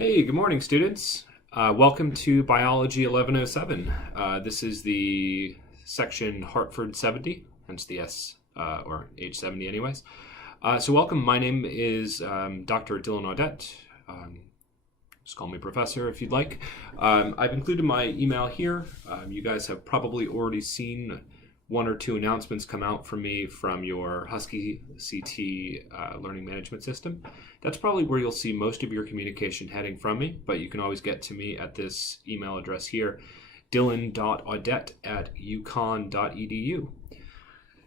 Hey, good morning, students. Welcome to Biology 1107. This is the section Hartford 70, hence the S, or age 70 anyways. So welcome, my name is Dr. Audette. Just call me Professor if you'd like. I've included my email here. You guys have probably already seen one or two announcements come out from me from your Husky CT learning management system. That's probably where you'll see most of your communication heading from me, but you can always get to me at this email address here, dylan.audette@uconn.edu.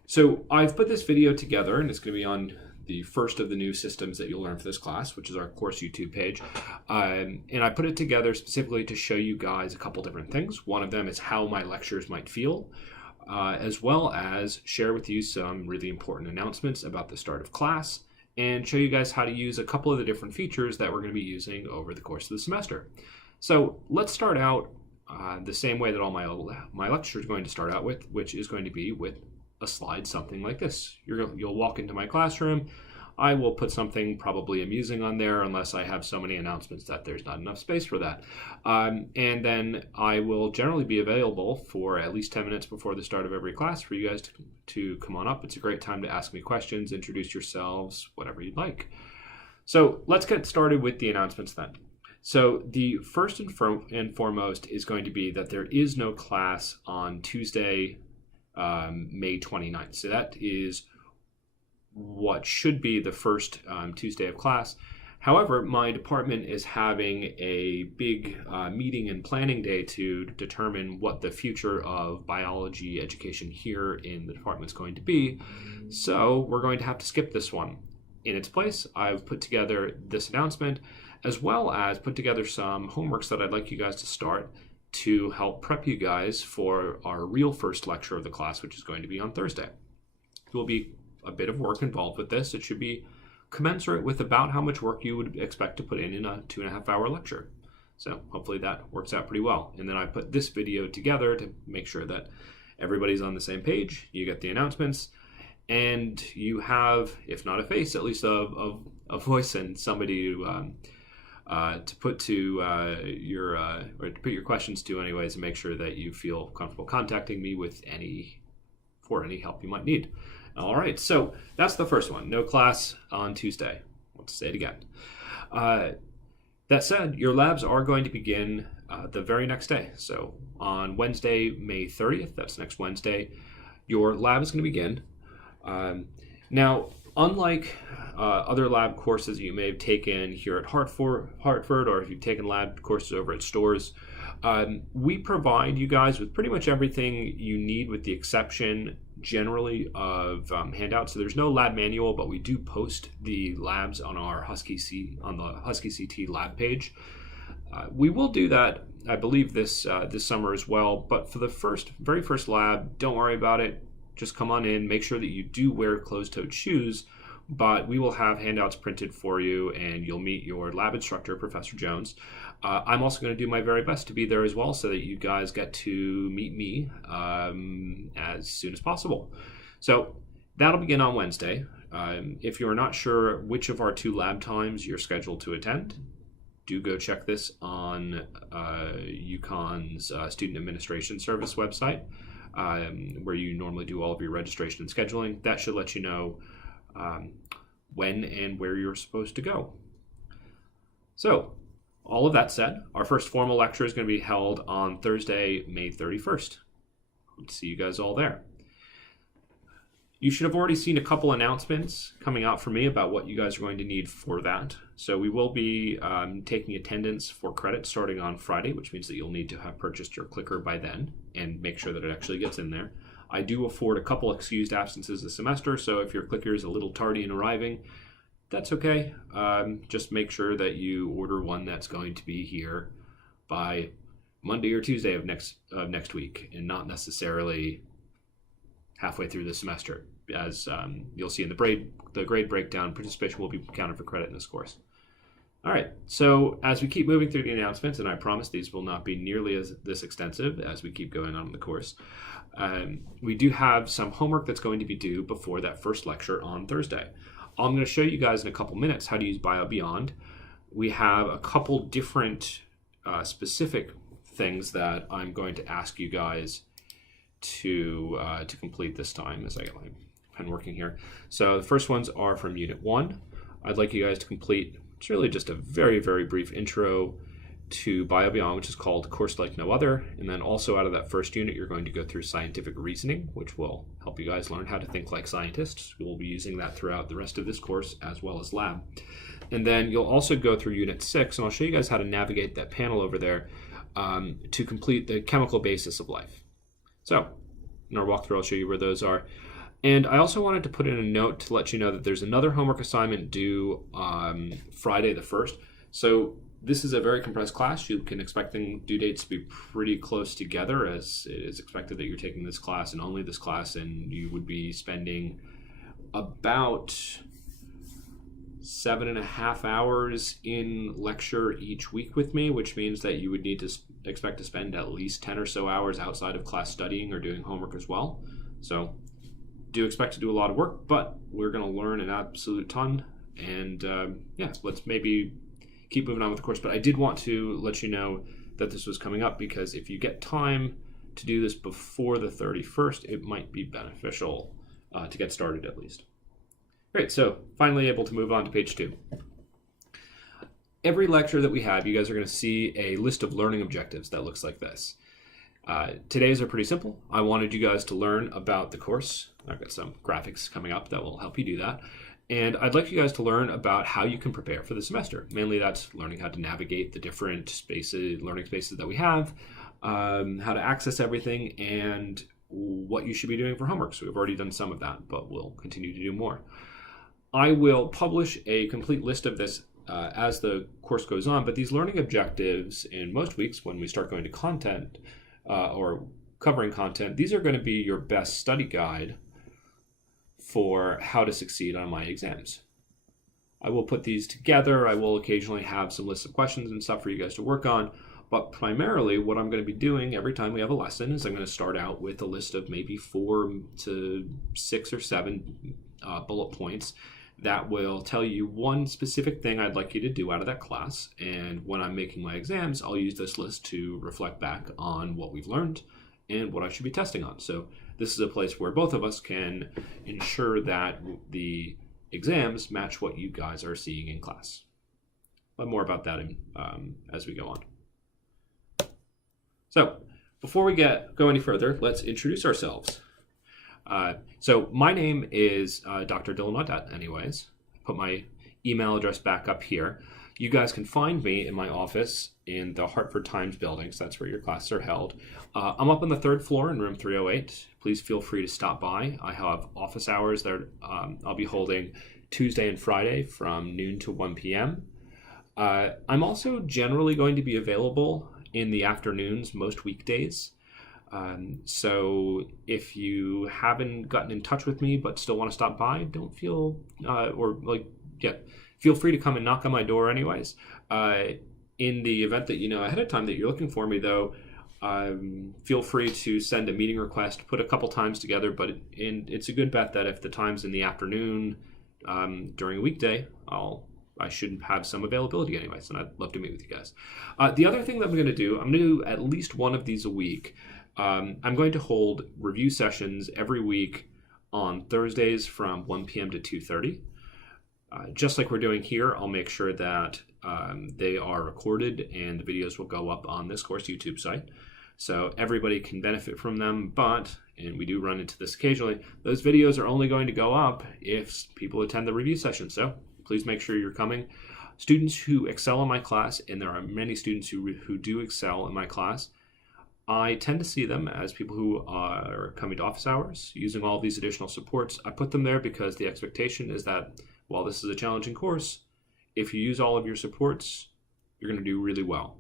So I've put this video together, and it's going to be on the first of the new systems that you'll learn for this class, which is our course YouTube page. And I put it together specifically to show you guys a couple different things. One of them is how my lectures might feel, as well as share with you some really important announcements about the start of class and show you guys how to use a couple of the different features that we're going to be using over the course of the semester. So let's start out the same way that all my lectures are going to start out with, which is going to be with a slide something like this. You'll walk into my classroom. I will put something probably amusing on there unless I have so many announcements that there's not enough space for that. And then I will generally be available for at least 10 minutes before the start of every class for you guys to come on up. It's a great time to ask me questions, introduce yourselves, whatever you'd like. So let's get started with the announcements then. So the first and foremost is going to be that there is no class on Tuesday, May 29th. So that is what should be the first Tuesday of class. However, my department is having a big meeting and planning day to determine what the future of biology education here in the department is going to be. So we're going to have to skip this one. In its place, I've put together this announcement, as well as put together some homeworks that I'd like you guys to start to help prep you guys for our real first lecture of the class, which is going to be on Thursday. There will be a bit of work involved with this. It should be commensurate with about how much work you would expect to put in a 2.5-hour lecture. So hopefully that works out pretty well. And then I put this video together to make sure that everybody's on the same page. You get the announcements, and you have, if not a face, at least a voice and somebody to put your questions to anyways, and make sure that you feel comfortable contacting me with any help you might need. All right, so that's the first one. No class on Tuesday. Let's say it again. That said, your labs are going to begin the very next day. So on Wednesday, May 30th, that's next Wednesday, your lab is going to begin. Now, unlike other lab courses you may have taken here at Hartford, or if you've taken lab courses over at Stores, we provide you guys with pretty much everything you need, with the exception generally of handouts. So there's no lab manual, but we do post the labs on our Husky CT lab page. We will do that, I believe, this summer as well. But for the very first lab, don't worry about it. Just come on in. Make sure that you do wear closed-toed shoes. But we will have handouts printed for you, and you'll meet your lab instructor, Professor Jones. I'm also going to do my very best to be there as well, so that you guys get to meet me as soon as possible. So that'll begin on Wednesday. If you're not sure which of our two lab times you're scheduled to attend, do go check this on UConn's Student Administration Service website, where you normally do all of your registration and scheduling. That should let you know when and where you're supposed to go. So, all of that said, our first formal lecture is going to be held on Thursday, May 31st. Hope to see you guys all there. You should have already seen a couple announcements coming out from me about what you guys are going to need for that. So we will be taking attendance for credit starting on Friday, which means that you'll need to have purchased your clicker by then and make sure that it actually gets in there. I do afford a couple excused absences this semester, so if your clicker is a little tardy in arriving, that's okay. Just make sure that you order one that's going to be here by Monday or Tuesday of next week, and not necessarily halfway through the semester. As you'll see in the grade breakdown, participation will be counted for credit in this course. All right, so as we keep moving through the announcements, and I promise these will not be nearly this extensive as we keep going on in the course, we do have some homework that's going to be due before that first lecture on Thursday. I'm going to show you guys in a couple minutes how to use BioBeyond. we have a couple different specific things that I'm going to ask you guys to complete this time as I get my pen working here. So the first ones are from Unit 1. I'd like you guys to complete, it's really just a very, very brief intro to Biol1107, which is called Course Like No Other. And then also out of that first unit, you're going to go through scientific reasoning, which will help you guys learn how to think like scientists. We will be using that throughout the rest of this course as well as lab. And then you'll also go through Unit 6, and I'll show you guys how to navigate that panel over there to complete the chemical basis of life. So in our walkthrough, I'll show you where those are. And I also wanted to put in a note to let you know that there's another homework assignment due Friday the 1st. So this is a very compressed class. You can expect due dates to be pretty close together, as it is expected that you're taking this class and only this class, and you would be spending about 7.5 hours in lecture each week with me, which means that you would need to expect to spend at least 10 or so hours outside of class studying or doing homework as well. So do expect to do a lot of work, but we're going to learn an absolute ton. And yeah, let's maybe keep moving on with the course. But I did want to let you know that this was coming up, because if you get time to do this before the 31st, it might be beneficial to get started at least. Great, so finally able to move on to page 2. Every lecture that we have, you guys are going to see a list of learning objectives that looks like this. Today's are pretty simple. I wanted you guys to learn about the course. I've got some graphics coming up that will help you do that. And I'd like you guys to learn about how you can prepare for the semester. Mainly that's learning how to navigate the different spaces, learning spaces that we have, how to access everything, and what you should be doing for homework. So we've already done some of that, but we'll continue to do more. I will publish a complete list of this as the course goes on, but these learning objectives in most weeks when we start going to content or covering content, these are going to be your best study guide for how to succeed on my exams. I will put these together. I will occasionally have some lists of questions and stuff for you guys to work on, but primarily what I'm going to be doing every time we have a lesson is I'm going to start out with a list of maybe 4 to 6 or 7 bullet points that will tell you one specific thing I'd like you to do out of that class. And when I'm making my exams, I'll use this list to reflect back on what we've learned and what I should be testing on. So this is a place where both of us can ensure that the exams match what you guys are seeing in class. But more about that as we go on. So before we go any further, let's introduce ourselves. So my name is Dr. Audette anyways. Put my email address back up here. You guys can find me in my office in the Hartford Times building, so that's where your classes are held. I'm up on the 3rd floor in room 308. Please feel free to stop by. I have office hours that I'll be holding Tuesday and Friday from noon to 1 p.m. I'm also generally going to be available in the afternoons most weekdays. So if you haven't gotten in touch with me but still want to stop by, don't feel feel free to come and knock on my door anyways. In the event that you know ahead of time that you're looking for me, though, feel free to send a meeting request, put a couple times together, but it's a good bet that if the time's in the afternoon during a weekday, I should have some availability anyways, and I'd love to meet with you guys. The other thing that I'm going to do, I'm going to do at least one of these a week. I'm going to hold review sessions every week on Thursdays from 1 p.m. to 2:30. Just like we're doing here, I'll make sure that they are recorded and the videos will go up on this course YouTube site. So everybody can benefit from them, but, and we do run into this occasionally, those videos are only going to go up if people attend the review session. So please make sure you're coming. Students who excel in my class, and there are many students who do excel in my class, I tend to see them as people who are coming to office hours, using all these additional supports. I put them there because the expectation is that while this is a challenging course, if you use all of your supports, you're going to do really well.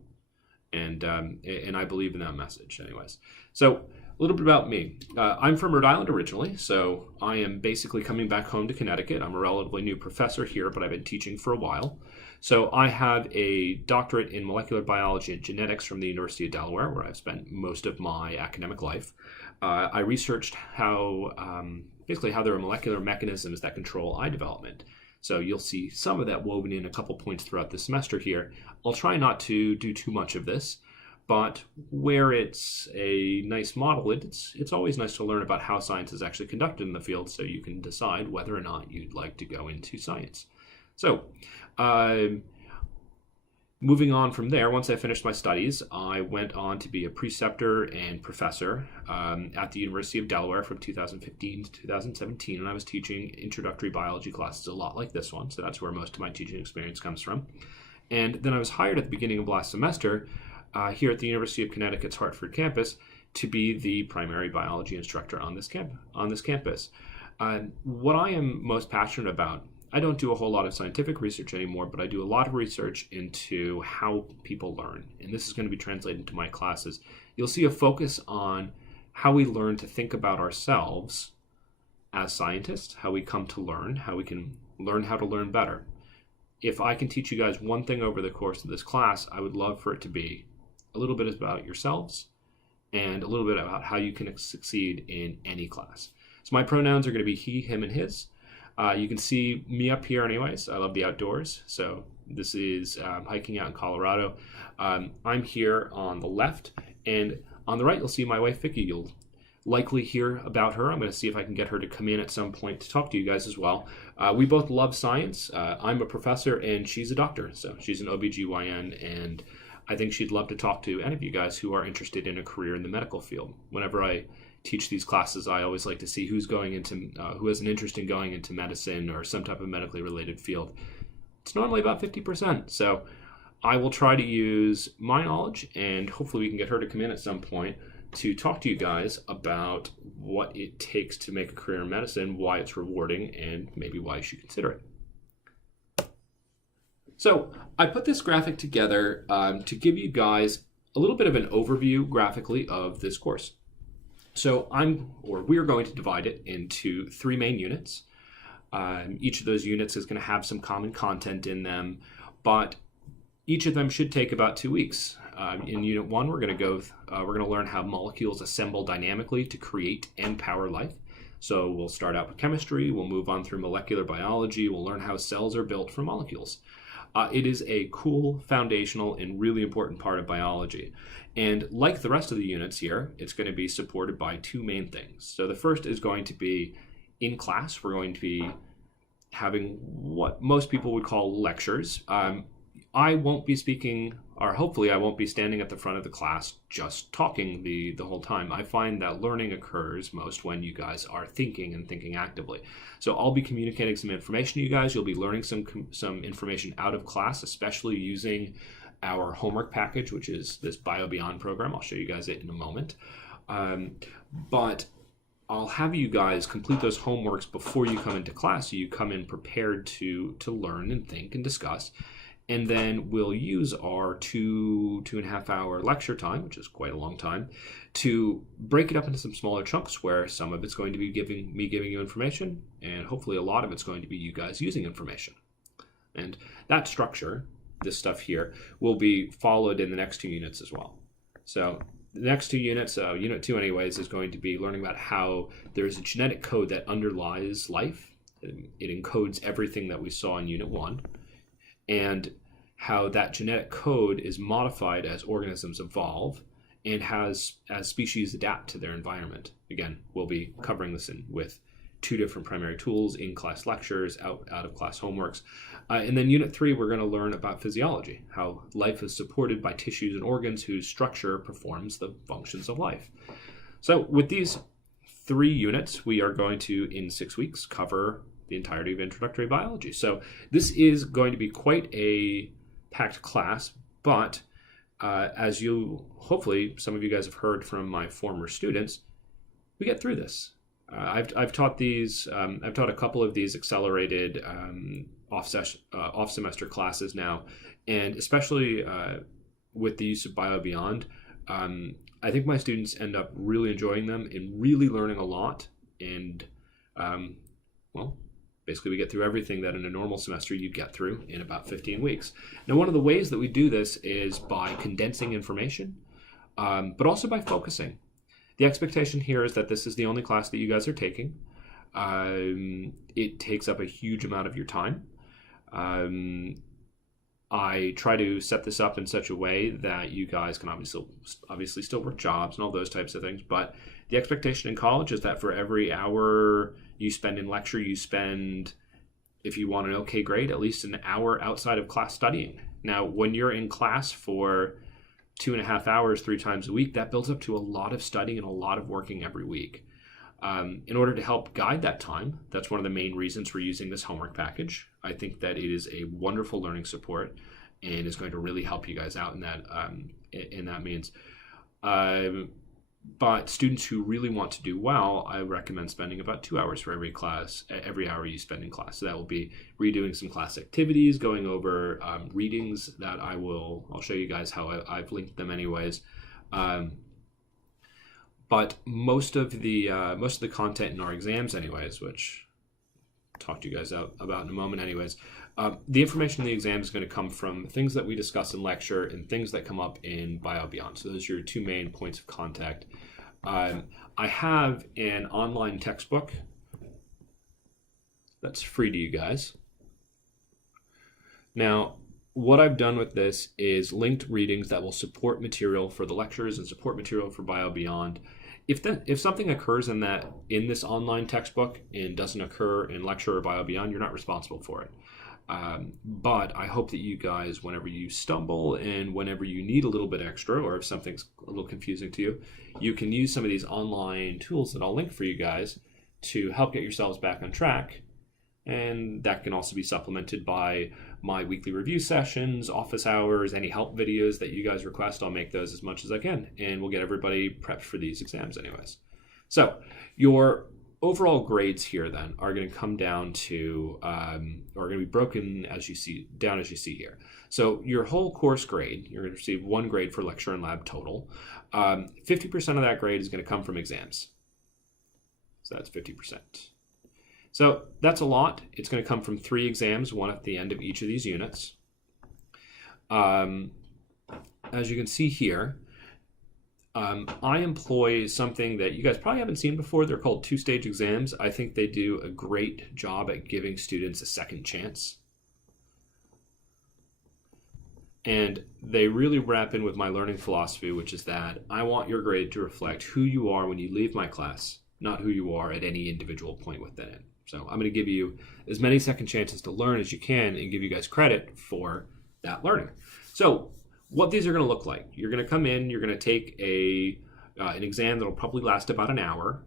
And I believe in that message anyways. So a little bit about me. I'm from Rhode Island originally, so I am basically coming back home to Connecticut. I'm a relatively new professor here, but I've been teaching for a while. So I have a doctorate in molecular biology and genetics from the University of Delaware, where I've spent most of my academic life. I researched how there are molecular mechanisms that control eye development. So you'll see some of that woven in a couple points throughout the semester here. I'll try not to do too much of this, but where it's a nice model, it's always nice to learn about how science is actually conducted in the field so you can decide whether or not you'd like to go into science. So, moving on from there, once I finished my studies, I went on to be a preceptor and professor at the University of Delaware from 2015 to 2017, and I was teaching introductory biology classes a lot like this one, so that's where most of my teaching experience comes from. And then I was hired at the beginning of last semester here at the University of Connecticut's Hartford campus to be the primary biology instructor on this campus. What I am most passionate about, I don't do a whole lot of scientific research anymore, but I do a lot of research into how people learn. And this is going to be translated into my classes. You'll see a focus on how we learn to think about ourselves as scientists, how we come to learn, how we can learn how to learn better. If I can teach you guys one thing over the course of this class, I would love for it to be a little bit about yourselves and a little bit about how you can succeed in any class. So my pronouns are going to be he, him, and his. You can see me up here anyways. I love the outdoors. So this is hiking out in Colorado. I'm here on the left, and on the right you'll see my wife Vicky. You'll likely hear about her. I'm going to see if I can get her to come in at some point to talk to you guys as well. We both love science. I'm a professor and she's a doctor. So she's an OBGYN, and I think she'd love to talk to any of you guys who are interested in a career in the medical field. Whenever I teach these classes, I always like to see who has an interest in going into medicine or some type of medically related field. It's normally about 50%. So I will try to use my knowledge, and hopefully we can get her to come in at some point to talk to you guys about what it takes to make a career in medicine, why it's rewarding, and maybe why you should consider it. So I put this graphic together to give you guys a little bit of an overview graphically of this course. So we're going to divide it into 3 main units. Each of those units is going to have some common content in them, but each of them should take about 2 weeks. In Unit 1, we're going to learn how molecules assemble dynamically to create and power life. So we'll start out with chemistry, we'll move on through molecular biology, we'll learn how cells are built from molecules. It is a cool, foundational, and really important part of biology. And like the rest of the units here, it's going to be supported by 2 main things. So the first is going to be in class. We're going to be having what most people would call lectures. I won't be speaking, or hopefully I won't be standing at the front of the class just talking the whole time. I find that learning occurs most when you guys are thinking and thinking actively. So I'll be communicating some information to you guys. You'll be learning some information out of class, especially using our homework package, which is this BioBeyond program. I'll show you guys it in a moment. But I'll have you guys complete those homeworks before you come into class, so you come in prepared to learn and think and discuss. And then we'll use our 2.5 hour lecture time, which is quite a long time, to break it up into some smaller chunks where some of it's going to be giving you information, and hopefully a lot of it's going to be you guys using information. And that structure, this stuff here, will be followed in the next 2 units as well. So the next 2 units, Unit 2 anyways, is going to be learning about how there's a genetic code that underlies life. It encodes everything that we saw in Unit 1. And how that genetic code is modified as organisms evolve and as species adapt to their environment. Again, we'll be covering this with 2 different primary tools, in-class lectures, out-of-class homeworks. And then Unit 3, we're going to learn about physiology, how life is supported by tissues and organs whose structure performs the functions of life. So with these 3 units, we are going to, in 6 weeks, cover the entirety of introductory biology. So this is going to be quite a packed class, but as hopefully some of you guys have heard from my former students, we get through this. I've taught these. I've taught a couple of these accelerated off semester classes now, and especially with the use of BioBeyond, I think my students end up really enjoying them and really learning a lot. And basically we get through everything that in a normal semester you'd get through in about 15 weeks. Now, one of the ways that we do this is by condensing information, but also by focusing. The expectation here is that this is the only class that you guys are taking. It takes up a huge amount of your time. I try to set this up in such a way that you guys can obviously still work jobs and all those types of things. But the expectation in college is that for every hour you spend in lecture, you spend, if you want an okay grade, at least an hour outside of class studying. Now, when you're in class for 2.5 hours, 3 times a week, that builds up to a lot of studying and a lot of working every week. In order to help guide that time, that's one of the main reasons we're using this homework package. I think that it is a wonderful learning support and is going to really help you guys out in that means. But students who really want to do well, I recommend spending about 2 hours for every hour you spend in class. So that will be redoing some class activities, going over readings that I'll show you guys how I've linked them anyways. But most of the content in our exams anyways, which I'll talk to you guys about in a moment anyways, the information in the exam is going to come from things that we discuss in lecture and things that come up in Biol1107. So those are your 2 main points of contact. I have an online textbook that's free to you guys. Now, what I've done with this is linked readings that will support material for the lectures and support material for Biol1107. If something occurs in this online textbook and doesn't occur in lecture or Biol1107, you're not responsible for it. But I hope that you guys, whenever you stumble and whenever you need a little bit extra, or if something's a little confusing to you, you can use some of these online tools that I'll link for you guys to help get yourselves back on track. And that can also be supplemented by my weekly review sessions, office hours, any help videos that you guys request. I'll make those as much as I can, and we'll get everybody prepped for these exams anyways. So your overall grades here then are going to come down to, are going to be broken as you see here. So your whole course grade, you're going to receive 1 grade for lecture and lab total. 50% of that grade is going to come from exams. So that's 50%. So that's a lot. It's going to come from 3 exams, 1 at the end of each of these units. As you can see here, I employ something that you guys probably haven't seen before. They're called 2-stage exams. I think they do a great job at giving students a second chance. And they really wrap in with my learning philosophy, which is that I want your grade to reflect who you are when you leave my class, not who you are at any individual point within it. So I'm going to give you as many second chances to learn as you can and give you guys credit for that learning. So what these are going to look like, you're going to come in, you're going to take an exam that'll probably last about an hour.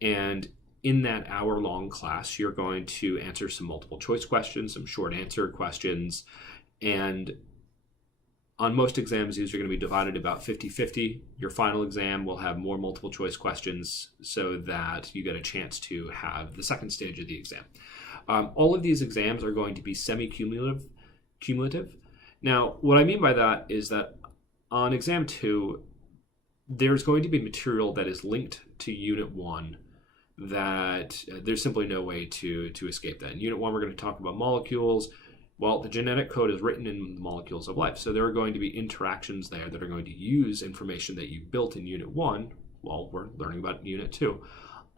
And in that hour-long class, you're going to answer some multiple choice questions, some short answer questions. And on most exams, these are going to be divided about 50-50. Your final exam will have more multiple choice questions so that you get a chance to have the second stage of the exam. All of these exams are going to be semi-cumulative. Now, what I mean by that is that on exam 2, there's going to be material that is linked to unit 1 that there's simply no way to escape that. In unit 1, we're going to talk about molecules. Well, the genetic code is written in the molecules of life. So there are going to be interactions there that are going to use information that you built in Unit 1 while we're learning about Unit 2.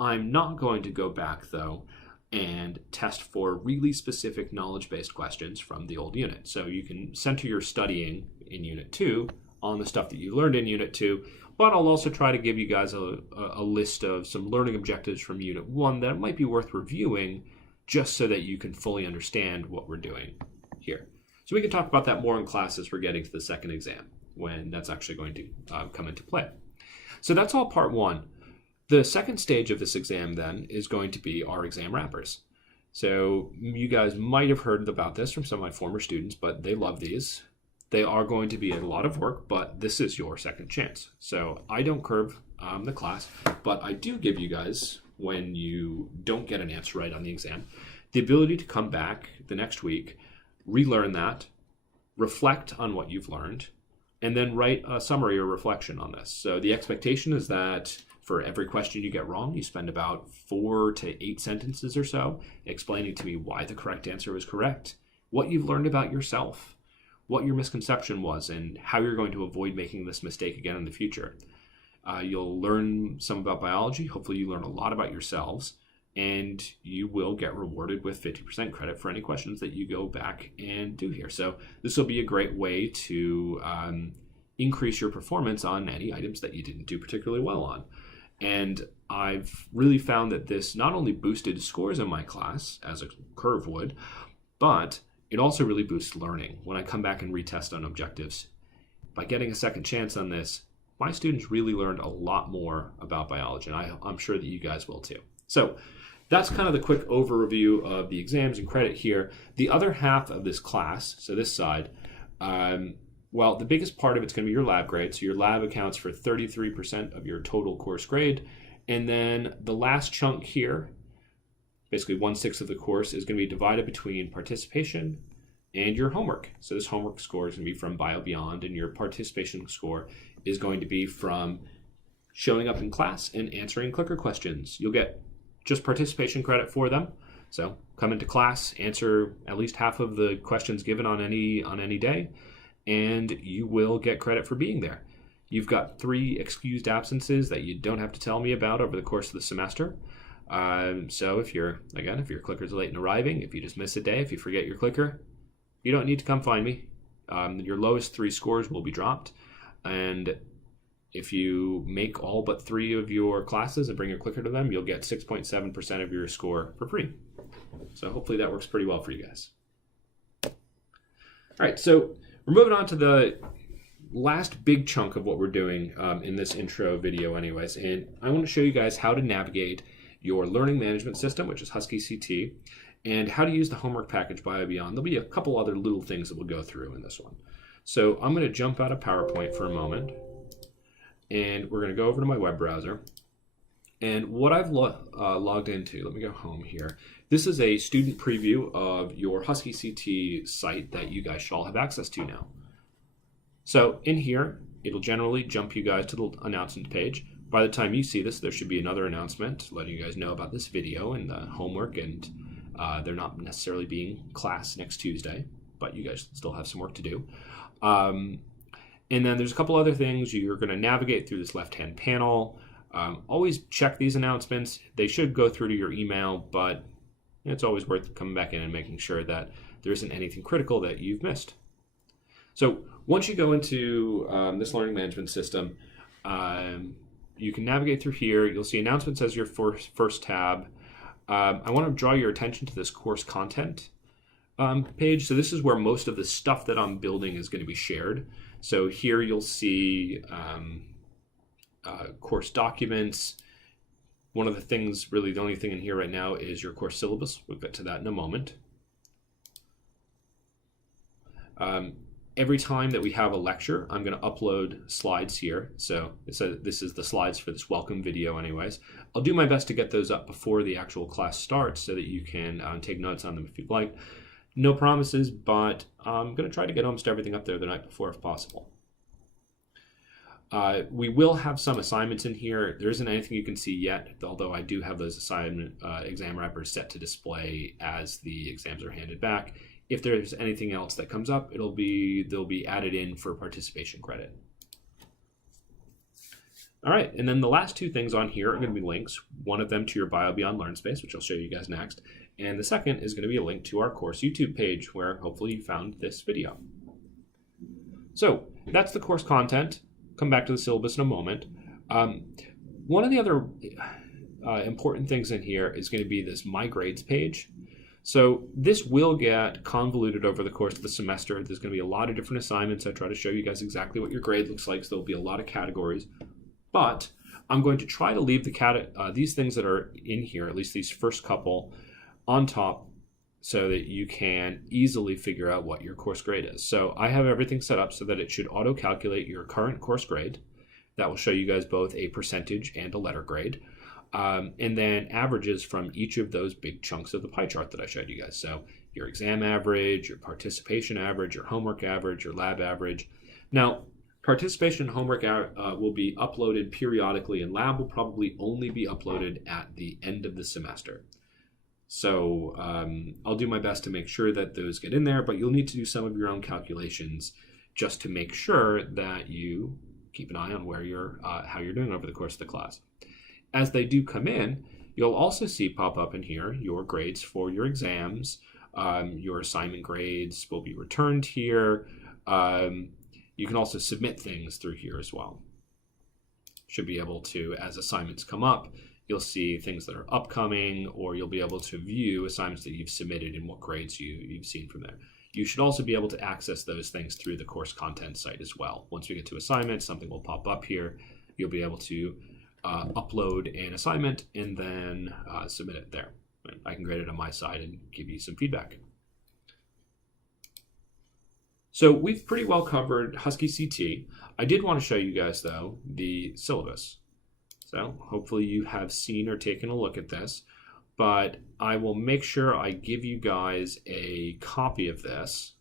I'm not going to go back, though, and test for really specific knowledge-based questions from the old unit. So you can center your studying in Unit 2 on the stuff that you learned in Unit 2, but I'll also try to give you guys a list of some learning objectives from Unit 1 that might be worth reviewing just so that you can fully understand what we're doing here. So we can talk about that more in class as we're getting to the second exam, when that's actually going to come into play. So that's all part 1. The second stage of this exam then is going to be our exam wrappers. So you guys might have heard about this from some of my former students, but they love these. They are going to be a lot of work, but this is your second chance. So I don't curve the class, but I do give you guys, when you don't get an answer right on the exam, the ability to come back the next week, relearn that, reflect on what you've learned, and then write a summary or reflection on this. So the expectation is that for every question you get wrong, you spend about 4 to 8 sentences or so explaining to me why the correct answer was correct, what you've learned about yourself, what your misconception was, and how you're going to avoid making this mistake again in the future. You'll learn some about biology. Hopefully you learn a lot about yourselves. and you will get rewarded with 50% credit for any questions that you go back and do here. So this will be a great way to increase your performance on any items that you didn't do particularly well on. And I've really found that this not only boosted scores in my class, as a curve would, but it also really boosts learning. When I come back and retest on objectives, by getting a second chance on this, my students really learned a lot more about biology, and I'm sure that you guys will too. So that's kind of the quick overview of the exams and credit here. The other half of this class, so this side, well, the biggest part of it's going to be your lab grade. So your lab accounts for 33% of your total course grade. And then the last chunk here, basically 1/6 of the course, is going to be divided between participation and your homework. So this homework score is going to be from Bio Beyond, and your participation score is going to be from showing up in class and answering clicker questions. You'll get just participation credit for them. So come into class, answer at least half of the questions given on any day, and you will get credit for being there. You've got 3 excused absences that you don't have to tell me about over the course of the semester. So if your clicker's late in arriving, if you just miss a day, if you forget your clicker, you don't need to come find me. Your lowest 3 scores will be dropped. And if you make all but 3 of your classes and bring your clicker to them, you'll get 6.7% of your score for free. So hopefully that works pretty well for you guys. All right, so we're moving on to the last big chunk of what we're doing in this intro video anyways. And I want to show you guys how to navigate your learning management system, which is Husky CT, and how to use the homework package Bio Beyond. There'll be a couple other little things that we'll go through in this one. So I'm going to jump out of PowerPoint for a moment, and we're going to go over to my web browser. And what I've logged into, let me go home here. This is a student preview of your Husky CT site that you guys shall have access to now. So in here, it'll generally jump you guys to the announcement page. By the time you see this, there should be another announcement letting you guys know about this video and the homework, and they're not necessarily being class next Tuesday, but you guys still have some work to do. And then there's a couple other things. You're going to navigate through this left-hand panel. Always check these announcements. They should go through to your email, but it's always worth coming back in and making sure that there isn't anything critical that you've missed. So once you go into this learning management system, you can navigate through here. You'll see announcements as your first tab. I want to draw your attention to this course content page. So this is where most of the stuff that I'm building is going to be shared. So here you'll see course documents. One of the things, really the only thing in here right now, is your course syllabus. We'll get to that in a moment. Every time that we have a lecture, I'm going to upload slides here. So this is the slides for this welcome video anyways. I'll do my best to get those up before the actual class starts so that you can take notes on them if you'd like. No promises, but I'm going to try to get almost everything up there the night before if possible. We will have some assignments in here. There isn't anything you can see yet, although I do have those exam wrappers set to display as the exams are handed back. If there's anything else that comes up, they'll be added in for participation credit. All right, and then the last 2 things on here are going to be links. One of them to your Bio Beyond Learn Space, which I'll show you guys next. And the second is going to be a link to our course YouTube page where hopefully you found this video. So that's the course content. Come back to the syllabus in a moment. One of the other important things in here is going to be this My Grades page. So this will get convoluted over the course of the semester. There's going to be a lot of different assignments. I try to show you guys exactly what your grade looks like, so there'll be a lot of categories. But I'm going to try to leave these things that are in here, at least these first couple, on top so that you can easily figure out what your course grade is. So I have everything set up so that it should auto-calculate your current course grade. That will show you guys both a percentage and a letter grade. And then averages from each of those big chunks of the pie chart that I showed you guys. So your exam average, your participation average, your homework average, your lab average. Now, participation and homework will be uploaded periodically, and lab will probably only be uploaded at the end of the semester. So I'll do my best to make sure that those get in there, but you'll need to do some of your own calculations just to make sure that you keep an eye on where how you're doing over the course of the class. As they do come in, You'll also see pop up in here your grades for your exams. Your assignment grades will be returned here. You can also submit things through here as well. Should be able to, as assignments come up, you'll see things that are upcoming, or you'll be able to view assignments that you've submitted and what grades you've seen from there. You should also be able to access those things through the course content site as well. Once we get to assignments, something will pop up here. You'll be able to upload an assignment and then submit it there. I can grade it on my side and give you some feedback. So we've pretty well covered Husky CT. I did want to show you guys, though, the syllabus. So hopefully you have seen or taken a look at this, but I will make sure I give you guys a copy of this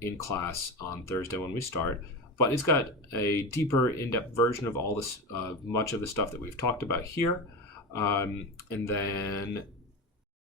in class on Thursday when we start. But it's got a deeper, in-depth version of all this, much of the stuff that we've talked about here. And then